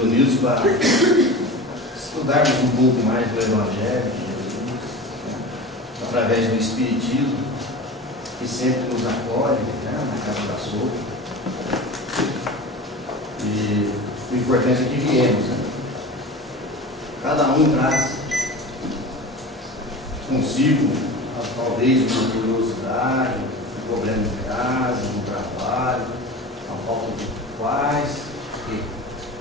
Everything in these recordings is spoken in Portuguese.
reunidos para estudarmos um pouco mais do Evangelho de Jesus, através do Espiritismo, que sempre nos acolhe, na Casa da Sopa. E o importante é que viemos, Cada um traz consigo, talvez, uma curiosidade, um problema em casa, no trabalho, a falta de paz, porque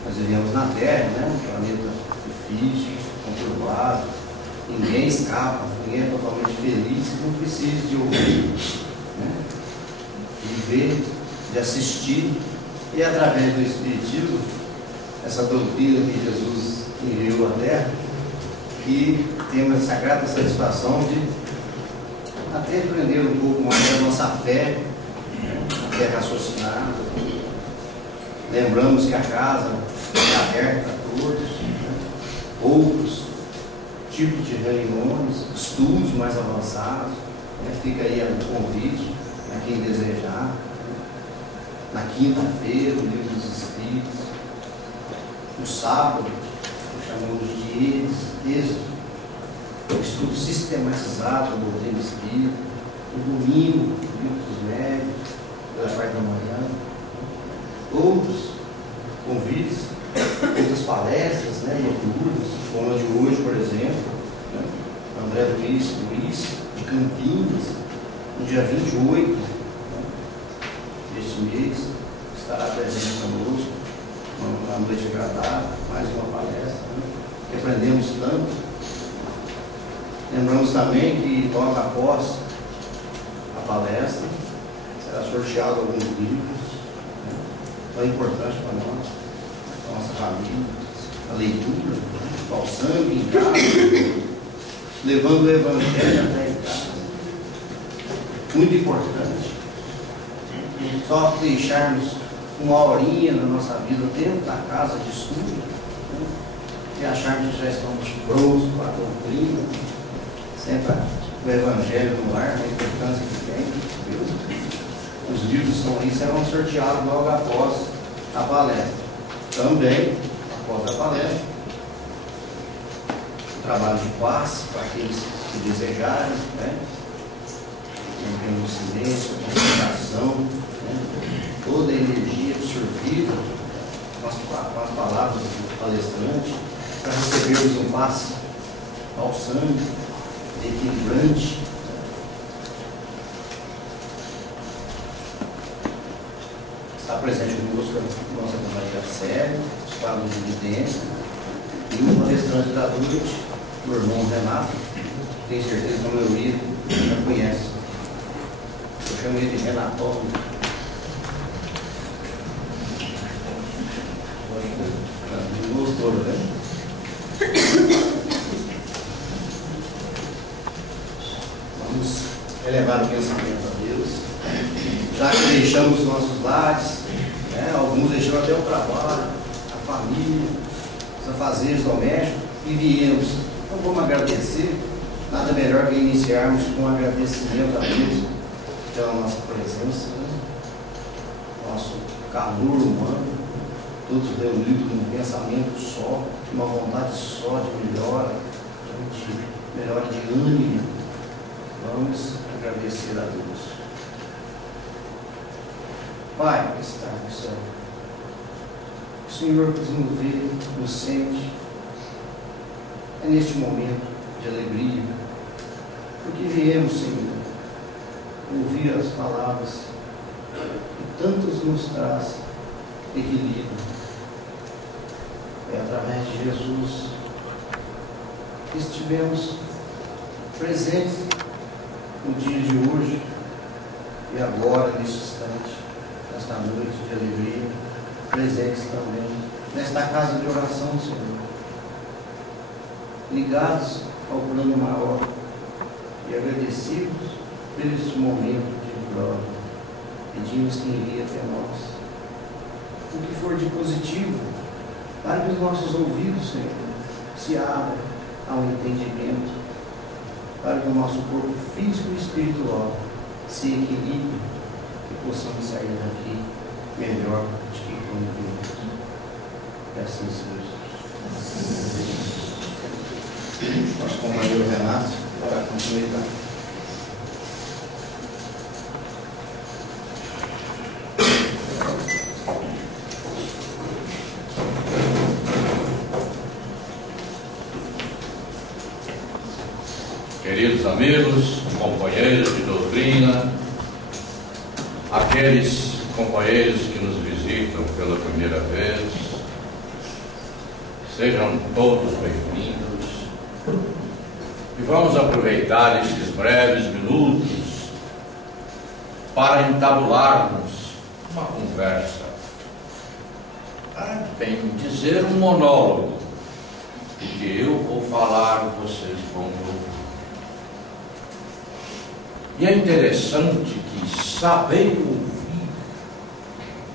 nós vivemos na Terra, um planeta difícil, conturbado, ninguém escapa, ninguém é totalmente feliz, não precisa de ouvir, de ver, de assistir, e através do Espiritismo, essa doutrina que Jesus enviou à Terra, que temos essa grata satisfação de até aprender um pouco mais da nossa fé, a fé raciocinada. Lembramos que a casa é aberta a todos, outros tipos de reuniões, estudos mais avançados, fica aí o convite a quem desejar. Na quinta-feira, o Livro dos Espíritos. No sábado, chamamos de Êxodo, estudo sistematizado do doutrina espírita. No domingo, o Livro dos Médiuns, pela parte da manhã. Outros convites, outras palestras, e estudos, como a de hoje, por exemplo, André Luiz, de Campinas, no dia 28 deste mês, estará presente conosco, uma noite agradável, mais uma palestra, que aprendemos tanto. Lembramos também que logo após a palestra será sorteado alguns livros, tão importantes para nós, para a nossa família, a leitura, ao sangue em casa, levando o Evangelho até em casa. Muito importante. Só deixarmos uma horinha na nossa vida dentro da casa de estudo, e acharmos que já estamos prontos para a doutrina, sempre o Evangelho no ar, a importância que tem, viu? Os livros estão aí, serão sorteados logo após a palestra. Também, após a palestra, o trabalho de passe para aqueles que desejarem, mantendo o silêncio, a concentração, toda a energia absorvida com as palavras do palestrante, para recebermos um passe ao sangue, equilibrante. Está presente conosco a nossa Maria Séria, os quadros de evidência, e o palestrante da noite, o irmão Renato, tenho certeza que a maioria já conhece. Eu chamo ele de Renato. Gostou, Vamos elevar o pensamento a Deus, já que deixamos nossos lares, alguns deixaram até o trabalho, a família, os afazeres domésticos, e viemos. Então vamos agradecer. Nada melhor que iniciarmos com um agradecimento a Deus pela nossa presença, nosso calor humano, todos reunidos num pensamento só, uma vontade só de melhora, de ânimo. Vamos agradecer a Deus. Pai, que está no céu, o Senhor nos vê, nos sente, é neste momento de alegria, porque viemos, Senhor, ouvir as palavras que tantos nos traz equilíbrio. É através de Jesus que estivemos presentes no dia de hoje e agora, neste instante, nesta noite de alegria, presentes também nesta casa de oração, Senhor, ligados ao plano maior e agradecidos por este momento de glória. Pedimos que envie até nós o que for de positivo, para que os nossos ouvidos, Senhor, se abram ao entendimento, para que o nosso corpo físico e espiritual se equilibre e possamos sair daqui melhor do que quando viemos. assim seja. Nosso companheiro Renato, para continuidade. Queridos amigos, companheiros de doutrina, aqueles companheiros que nos visitam pela primeira vez, sejam todos bem-vindos e vamos aproveitar estes breves minutos para entabularmos uma conversa, para bem dizer um monólogo, que eu vou falar, vocês vão ouvir. E é interessante que saber ouvir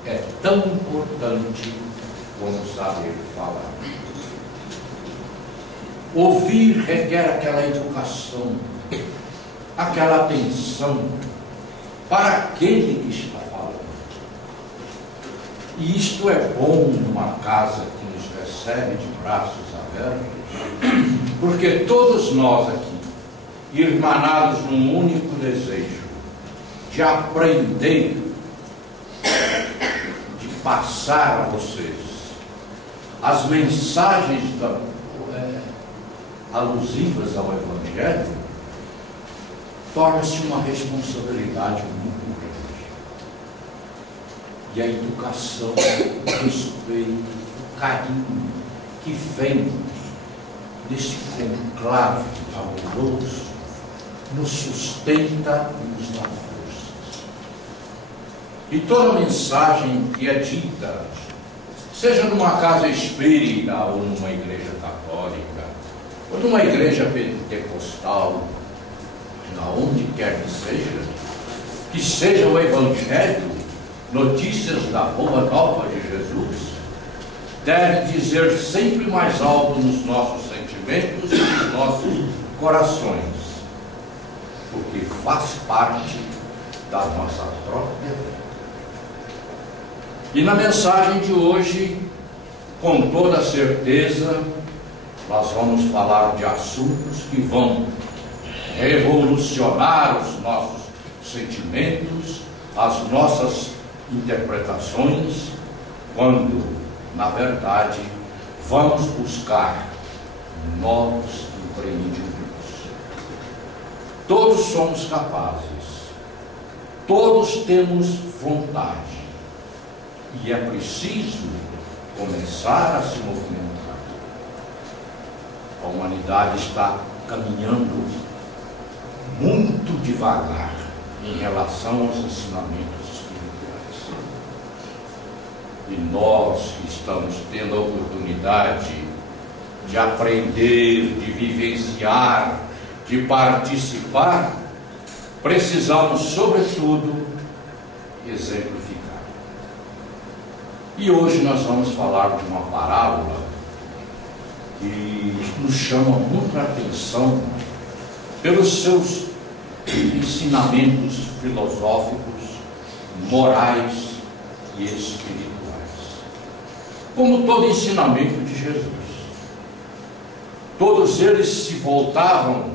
é tão importante quanto saber falar. Ouvir requer aquela educação, aquela atenção para aquele que está falando. E isto é bom numa casa que nos recebe de braços abertos, porque todos nós aqui, irmanados num único desejo de aprender, de passar a vocês as mensagens alusivas ao Evangelho, torna-se uma responsabilidade muito grande. E a educação, o respeito, o carinho que vem desse conclave amoroso nos sustenta e nos dá forças. E toda mensagem que é dita, seja numa casa espírita ou numa igreja católica, ou numa igreja pentecostal, aonde quer que seja o Evangelho, notícias da boa nova de Jesus, deve dizer sempre mais alto nos nossos sentimentos e nos nossos corações, porque faz parte da nossa própria vida. E na mensagem de hoje, com toda certeza, nós vamos falar de assuntos que vão revolucionar os nossos sentimentos, as nossas interpretações, quando, na verdade, vamos buscar novos empreendimentos. Todos somos capazes, todos temos vontade, e é preciso começar a se movimentar. A humanidade está caminhando muito devagar em relação aos ensinamentos espirituais. E nós que estamos tendo a oportunidade de aprender, de vivenciar, de participar, precisamos, sobretudo, exemplificar. E hoje nós vamos falar de uma parábola que nos chama muito a atenção pelos seus ensinamentos filosóficos, morais e espirituais. Como todo ensinamento de Jesus, todos eles se voltavam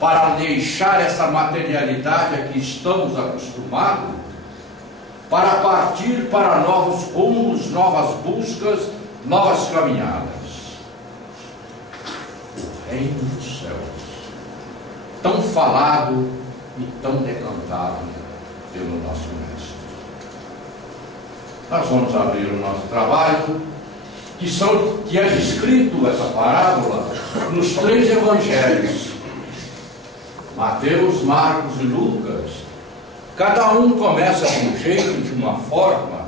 para deixar essa materialidade a que estamos acostumados, para partir para novos rumos, novas buscas, novas caminhadas. O reino dos céus, tão falado e tão decantado pelo nosso mestre. Nós vamos abrir o nosso trabalho, que é descrito essa parábola nos 3 evangelhos, Mateus, Marcos e Lucas. Cada um começa de um jeito, de uma forma,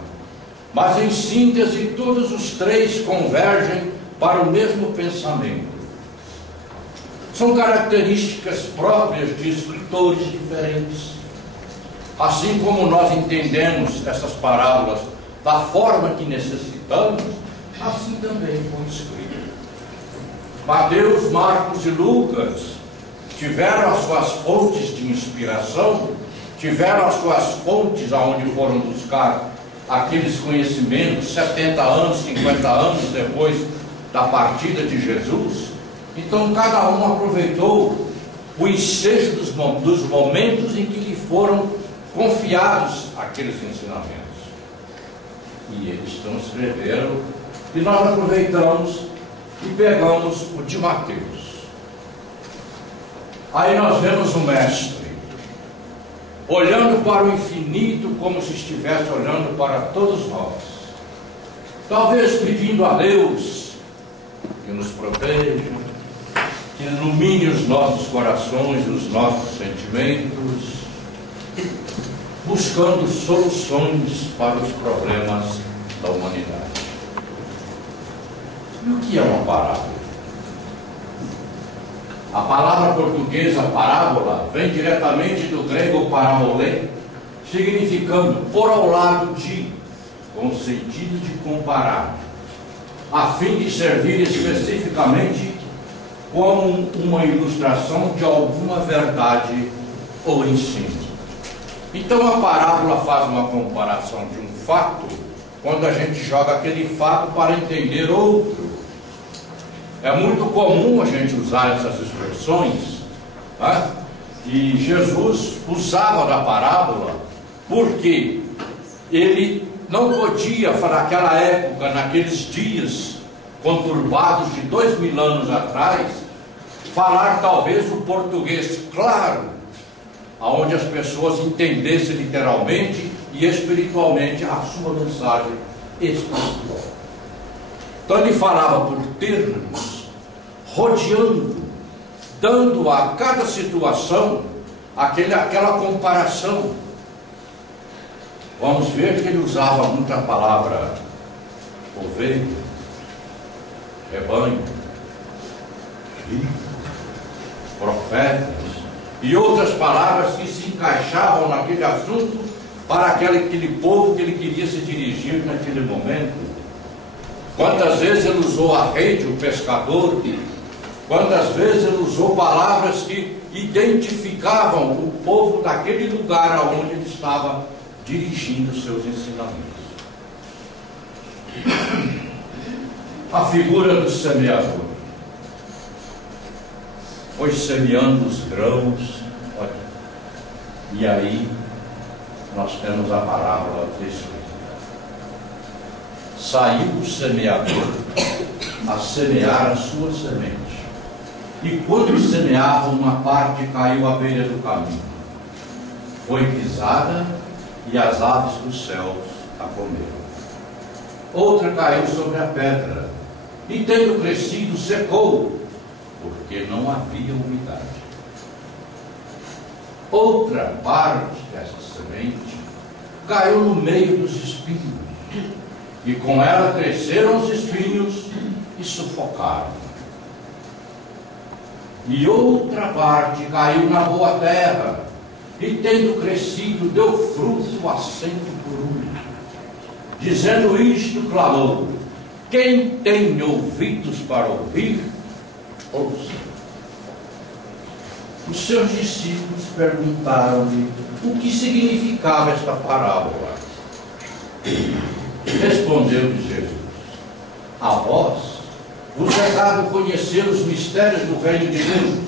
mas em síntese todos os 3 convergem para o mesmo pensamento. São características próprias de escritores diferentes. Assim como nós entendemos essas parábolas da forma que necessitamos, assim também foi escrito. Mateus, Marcos e Lucas tiveram as suas fontes de inspiração, tiveram as suas fontes aonde foram buscar aqueles conhecimentos 70 anos, 50 anos depois da partida de Jesus. Então cada um aproveitou o ensejo dos momentos em que lhe foram confiados aqueles ensinamentos. E eles transcreveram, e nós aproveitamos e pegamos o de Mateus. Aí nós vemos o mestre olhando para o infinito como se estivesse olhando para todos nós, talvez pedindo a Deus que nos proteja, que ilumine os nossos corações, os nossos sentimentos, buscando soluções para os problemas da humanidade. E o que é uma parábola? A palavra portuguesa parábola vem diretamente do grego parabolê, significando por ao lado de, com o sentido de comparar, a fim de servir especificamente como uma ilustração de alguma verdade ou ensino. Então a parábola faz uma comparação de um fato, quando a gente joga aquele fato para entender outro. É muito comum a gente usar essas expressões, né? E Jesus usava da parábola porque ele não podia, naquela época, naqueles dias conturbados de 2000 anos atrás, falar talvez o português claro, aonde as pessoas entendessem literalmente e espiritualmente a sua mensagem espiritual. Então ele falava por termos, rodeando, dando a cada situação aquela comparação. Vamos ver que ele usava muita palavra ovelha, rebanho, filho, profetas e outras palavras que se encaixavam naquele assunto para aquele povo que ele queria se dirigir naquele momento. Quantas vezes ele usou a rede, o pescador, quantas vezes ele usou palavras que identificavam o povo daquele lugar aonde ele estava dirigindo seus ensinamentos. A figura do semeador. Foi semeando os grãos, olha, e aí nós temos a parábola descrita. Saiu o semeador a semear a sua semente, e quando semeava, uma parte caiu à beira do caminho, foi pisada e as aves dos céus a comeram. Outra caiu sobre a pedra, e tendo crescido, secou, porque não havia umidade. Outra parte dessa semente caiu no meio dos espinhos, e com ela cresceram os espinhos e sufocaram. E outra parte caiu na boa terra, e tendo crescido, deu fruto a 100 por 1. Dizendo isto, clamou: quem tem ouvidos para ouvir, ouça. Os seus discípulos perguntaram-lhe o que significava esta parábola. Respondeu-lhe Jesus: a vós vos é dado conhecer os mistérios do reino de Deus,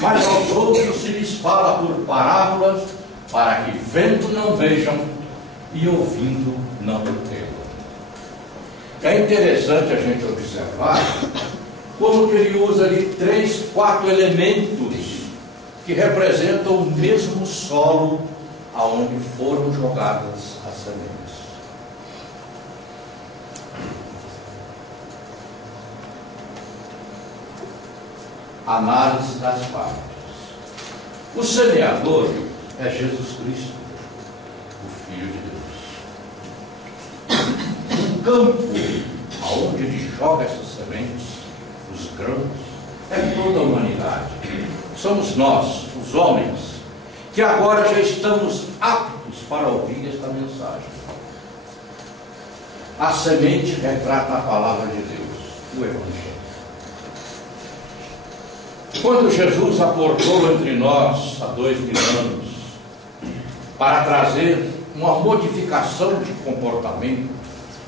mas aos outros se lhes fala por parábolas, para que vendo não vejam e ouvindo não entendam. É interessante a gente observar como que ele usa ali 3, 4 elementos que representam o mesmo solo aonde foram jogadas as sementes. Análise das partes. O semeador é Jesus Cristo, o Filho de Deus. O campo aonde ele joga essas sementes, os grãos, é toda a humanidade. Somos nós, os homens, que agora já estamos aptos para ouvir esta mensagem. A semente retrata a palavra de Deus, o Evangelho. Quando Jesus aportou entre nós há 2000 anos para trazer uma modificação de comportamento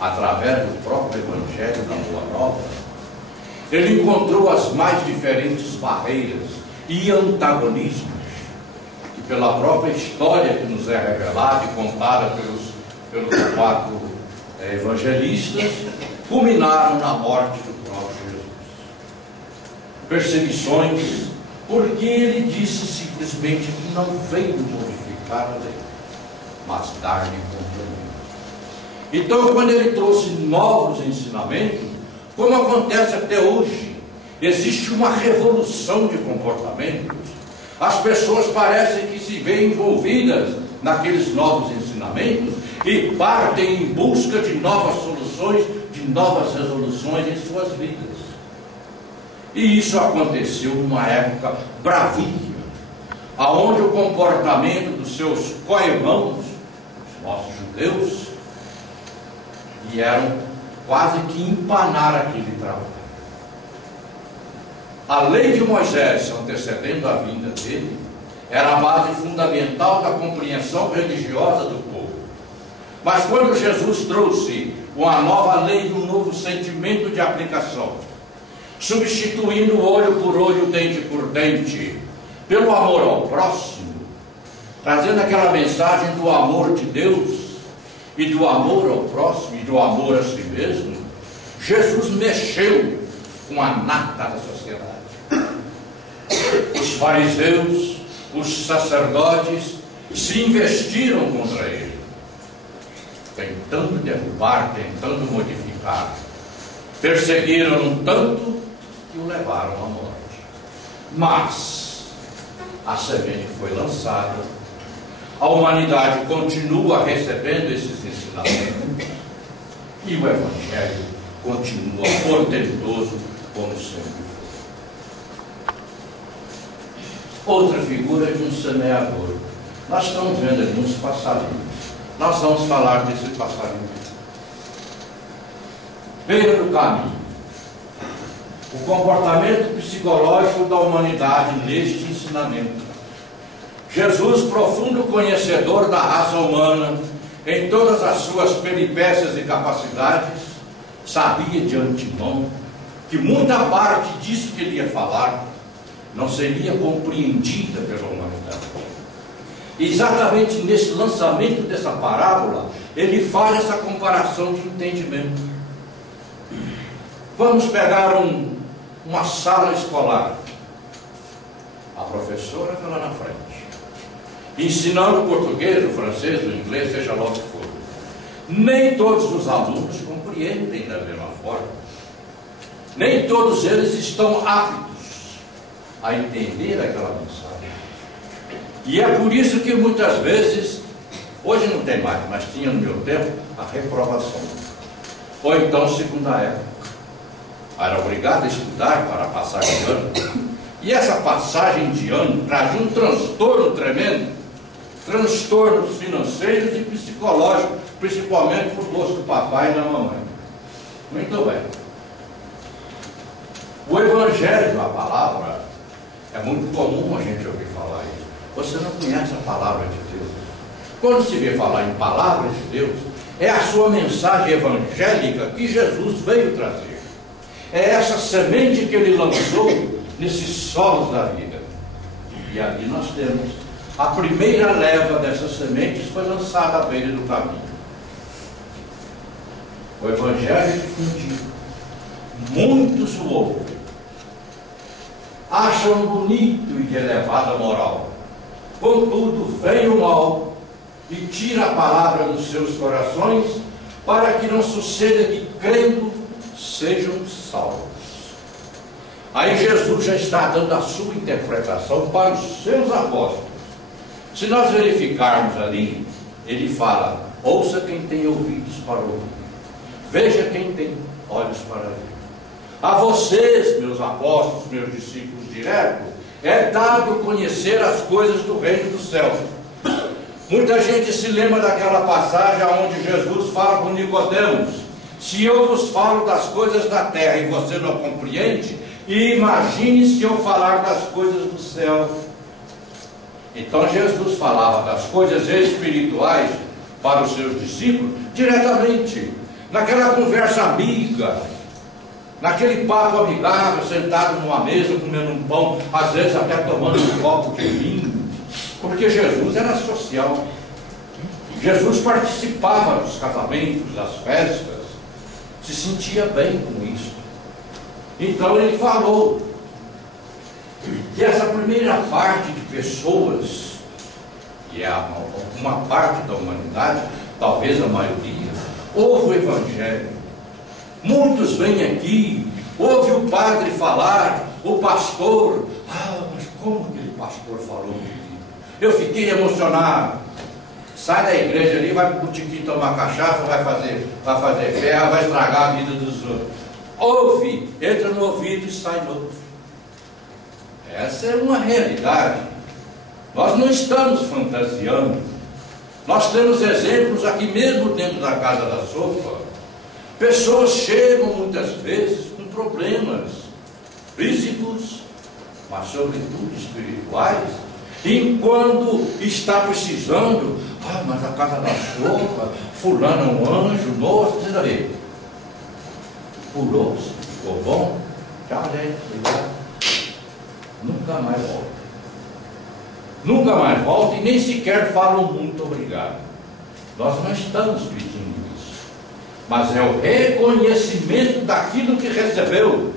através do próprio Evangelho da Boa Nova, ele encontrou as mais diferentes barreiras e antagonismos que, pela própria história que nos é revelada e contada pelos quatro evangelistas, culminaram na morte do próprio Jesus. Perseguições, porque ele disse simplesmente que não veio modificar a lei, mas dar-lhe cumprimento. Então, quando ele trouxe novos ensinamentos, como acontece até hoje, existe uma revolução de comportamentos. As pessoas parecem que se veem envolvidas naqueles novos ensinamentos e partem em busca de novas soluções, de novas resoluções em suas vidas. E isso aconteceu numa época bravinha, aonde o comportamento dos seus co-irmãos, os nossos judeus, vieram quase que empanar aquele trabalho. A lei de Moisés, antecedendo a vinda dele, era a base fundamental da compreensão religiosa do povo. Mas quando Jesus trouxe uma nova lei, um novo sentimento de aplicação, substituindo olho por olho, dente por dente, pelo amor ao próximo, trazendo aquela mensagem do amor de Deus e do amor ao próximo e do amor a si mesmo, Jesus mexeu com a nata da sociedade. Os fariseus, os sacerdotes se investiram contra ele, tentando derrubar, tentando modificar. Perseguiram tanto que o levaram à morte. Mas a semente foi lançada, a humanidade continua recebendo esses ensinamentos e o Evangelho continua portentoso como sempre foi. Outra figura de um semeador. Nós estamos vendo ali uns passarinhos. Nós vamos falar desse passarinho. Beira do caminho. O comportamento psicológico da humanidade neste ensinamento. Jesus, profundo conhecedor da raça humana, em todas as suas peripécias e capacidades, sabia de antemão que muita parte disso que ele ia falar não seria compreendida pela humanidade. Exatamente nesse lançamento dessa parábola, ele faz essa comparação de entendimento. Vamos pegar uma sala escolar. A professora está lá na frente, ensinando o português, o francês, o inglês, seja lá o que for. Nem todos os alunos compreendem da mesma forma. Nem todos eles estão aptos a entender aquela mensagem. E é por isso que muitas vezes, hoje não tem mais, mas tinha no meu tempo, a reprovação. Ou então segunda época. Era obrigado a estudar para passar de ano. E essa passagem de ano traz um transtorno tremendo, transtornos financeiros e psicológicos, principalmente para o bolso do papai e da mamãe. Muito bem. O Evangelho, a palavra, é muito comum a gente ouvir falar isso. Você não conhece a palavra de Deus. Quando se vê falar em palavra de Deus, é a sua mensagem evangélica que Jesus veio trazer. É essa semente que ele lançou nesses solos da vida. E ali nós temos a primeira leva dessas sementes foi lançada à beira do caminho. O Evangelho difundiu. Muitos o ouvem. Acham bonito e de elevada moral. Contudo, vem o mal e tira a palavra dos seus corações, para que não suceda que, crendo, sejam salvos. Aí Jesus já está dando a sua interpretação para os seus apóstolos. Se nós verificarmos ali, ele fala: ouça quem tem ouvidos para ouvir, veja quem tem olhos para ver. A vocês, meus apóstolos, meus discípulos diretos, é dado conhecer as coisas do reino dos céus. Muita gente se lembra daquela passagem onde Jesus fala com Nicodemos: se eu vos falo das coisas da terra e você não compreende, imagine se eu falar das coisas do céu. Então Jesus falava das coisas espirituais para os seus discípulos diretamente, naquela conversa amiga, naquele papo amigável, sentado numa mesa, comendo um pão, às vezes até tomando um copo de vinho, porque Jesus era social. Jesus participava dos casamentos, das festas, se sentia bem com isso. Então ele falou que essa primeira parte de pessoas, que é uma parte da humanidade, talvez a maioria, ouve o Evangelho. Muitos vêm aqui, ouve o padre falar, o pastor, mas como aquele pastor falou comigo? Eu fiquei emocionado. Sai da igreja ali, vai para o botequim tomar cachaça, vai fazer ferra, vai estragar a vida dos outros. Ouve, entra no ouvido e sai no outro. Essa é uma realidade. Nós não estamos fantasiando. Nós temos exemplos aqui mesmo dentro da Casa da Sopa. Pessoas chegam muitas vezes com problemas físicos, mas sobretudo espirituais. E quando está precisando, mas a Casa da Sopa, fulano é um anjo, nossa, precisa ver. Pulou-se, ficou bom, tchau, gente, obrigado. Nunca mais volta. Nunca mais volta e nem sequer falam muito obrigado. Nós não estamos pedindo isso, mas é o reconhecimento daquilo que recebeu.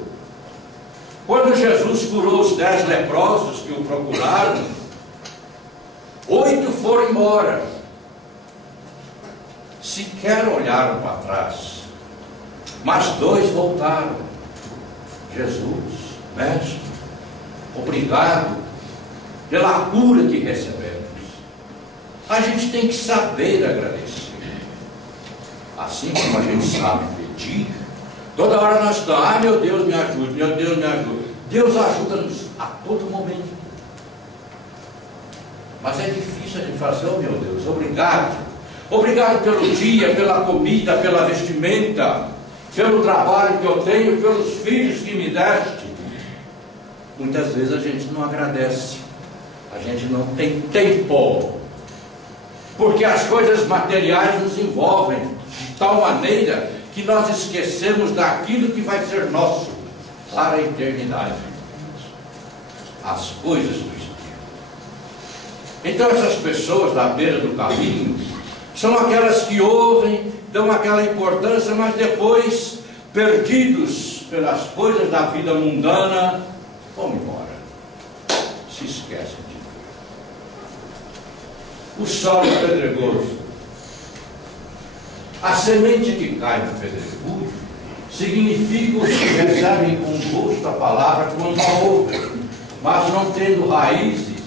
Quando Jesus curou os 10 leprosos que o procuraram, 8 foram embora, sequer olharam para trás, mas 2 voltaram. Jesus, mestre, obrigado pela cura que recebemos. A gente tem que saber agradecer. Assim como a gente sabe pedir, toda hora nós estamos, meu Deus me ajude, meu Deus me ajude. Deus ajuda-nos a todo momento. Mas é difícil a gente falar assim, oh meu Deus, obrigado. Obrigado pelo dia, pela comida, pela vestimenta, pelo trabalho que eu tenho, pelos filhos que me deste. Muitas vezes a gente não agradece. A gente não tem tempo. Porque as coisas materiais nos envolvem de tal maneira que nós esquecemos daquilo que vai ser nosso para a eternidade. As coisas do Espírito. Então essas pessoas na beira do caminho são aquelas que ouvem, dão aquela importância, mas depois, perdidos pelas coisas da vida mundana, vão embora. Se esquecem de Deus. O solo é pedregoso. A semente que cai no pedregulho significa os que recebem com gosto a palavra quando a ouvem, mas não tendo raízes,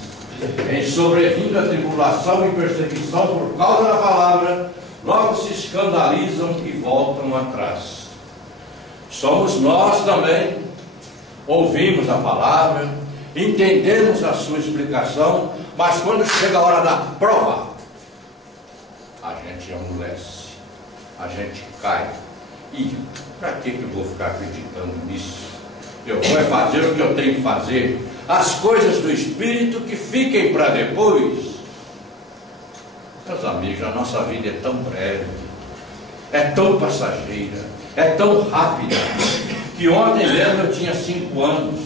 em sobrevindo a tribulação e perseguição por causa da palavra, logo se escandalizam e voltam atrás. Somos nós também. Ouvimos a palavra, entendemos a sua explicação, mas quando chega a hora da prova, a gente amolece, a gente cai. E para que eu vou ficar acreditando nisso? Eu vou fazer o que eu tenho que fazer. As coisas do Espírito que fiquem para depois. Meus amigos, a nossa vida é tão breve, é tão passageira, é tão rápida, que ontem mesmo eu tinha 5 anos.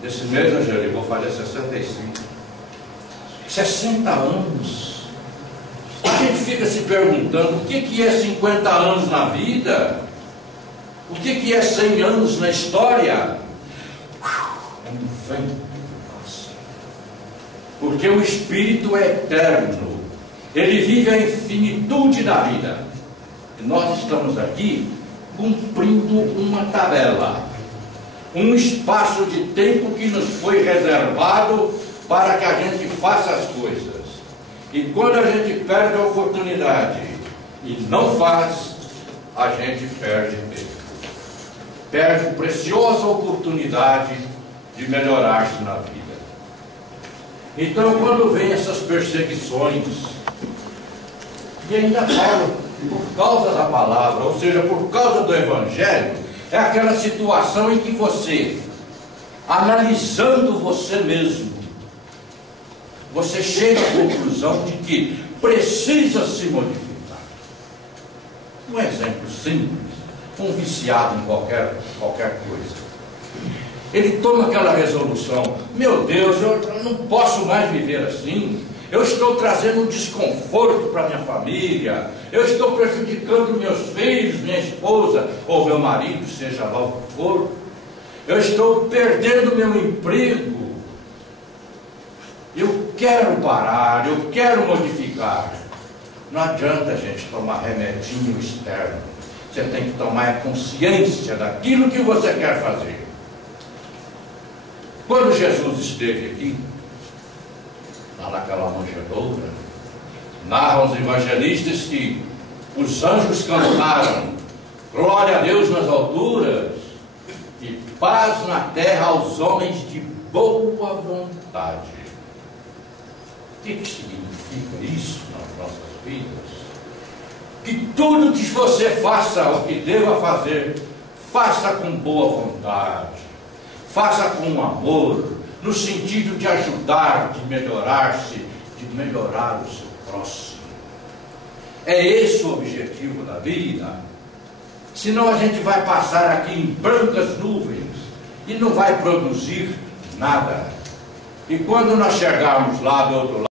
Desse mês, Angélica, eu vou fazer 65. 60 anos. A gente fica se perguntando o que é 50 anos na vida? O que é 100 anos na história? É um vento que passa. Porque o Espírito é eterno. Ele vive a infinitude da vida. E nós estamos aqui cumprindo uma tabela, um espaço de tempo que nos foi reservado para que a gente faça as coisas. E quando a gente perde a oportunidade e não faz, a gente perde tempo. Perde a preciosa oportunidade de melhorar-se na vida. Então, quando vem essas perseguições, e ainda falam por causa da palavra, ou seja, por causa do Evangelho, é aquela situação em que você, analisando você mesmo, você chega à conclusão de que precisa se modificar. Um exemplo simples, um viciado em qualquer coisa. Ele toma aquela resolução: meu Deus, eu não posso mais viver assim, eu estou trazendo um desconforto para minha família, eu estou prejudicando meus filhos, minha esposa, ou meu marido, seja lá o que for, eu estou perdendo meu emprego, eu quero parar, eu quero modificar. Não adianta, gente, tomar remedinho externo. Você tem que tomar consciência daquilo que você quer fazer. Quando Jesus esteve aqui, lá naquela manjedoura, narram os evangelistas que os anjos cantaram glória a Deus nas alturas e paz na terra aos homens de boa vontade. O que significa isso nas nossas vidas? Que tudo que você faça, o que deva fazer, faça com boa vontade, faça com amor, no sentido de ajudar, de melhorar-se, de melhorar o seu próximo. É esse o objetivo da vida. Senão a gente vai passar aqui em brancas nuvens e não vai produzir nada. E quando nós chegarmos lá do outro lado,